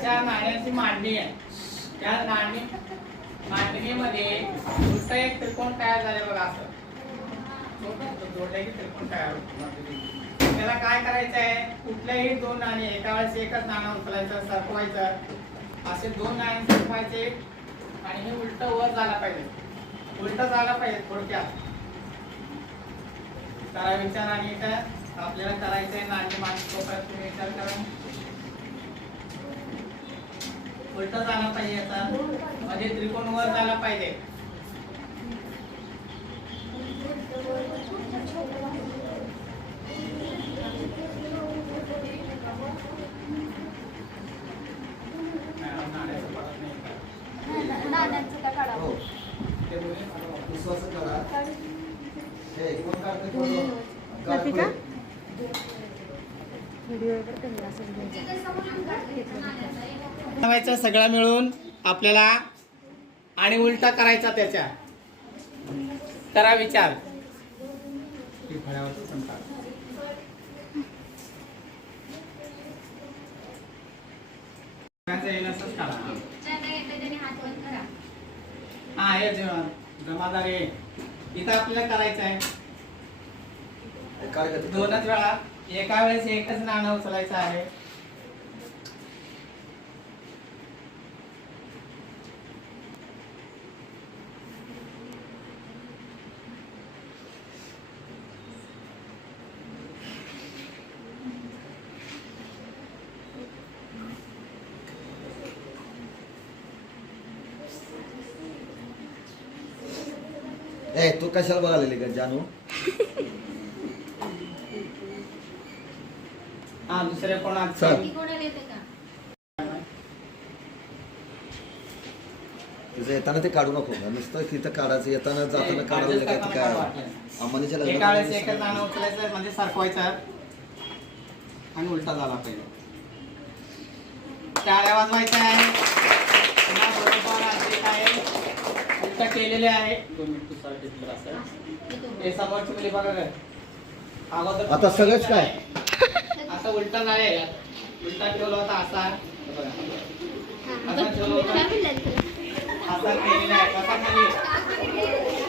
अशा नाण्याची मांडणी आहे. त्या नाणी मांडणीमध्ये उलट एक त्रिकोण तयार झाले बघा असं. की त्रिकोण तयार होतो त्याला काय करायचं आहे कुठल्याही दोन नाणी एका वेळेस एकच नाणं उचलायचं सरकवायचं. असे दोन नाणे सरकवायचे आणि हे उलट वर झाला पाहिजे. उलट झाला पाहिजे थोडक्यात. करा विचार आणि इथं. आपल्याला करायचंय नाणी माणूस तोपर्यंत तुम्ही विचार करा. उलट झाला पाहिजे आता. मध्ये त्रिकोण वर झाला पाहिजे. हो. विश्वास करा. हे कोण काढते बनवायचं सगळं मिळून आपल्याला आणि उलटा करायचा त्याच्या. करा विचार. हा हे जेव्हा जमादार आहे इथं आपल्याला करायचं आहे काय करते दोनच वेळा एका वेळेस एकच नाणं उचलायचं आहे. ए तू कशाला बघायला का जानू? हा दुसऱ्या चल. तुझं येताना ते काढू नको. नुसतं तिथं काढायचं येताना जाताना काढायला काय? काय. अंबानीच्या एका वेळेस एकच लग्नात नाणं उचलायचं म्हणजे सरकवायचं. आणि उलटा झाला पाहिजे. टाळ्या वाजवायच्या आहे. पुन्हा बरोबर आणखी काय उलटा केलेले आहे. दोन मिनिट. हे समोरची मुली बघा काय अगोदर आता सगळंच काय? आता उलटा नाही आहे यात. उलटा ठेवला होता असा. बघा असा ठेवला होता. असा केलेला आहे. कसा खाली?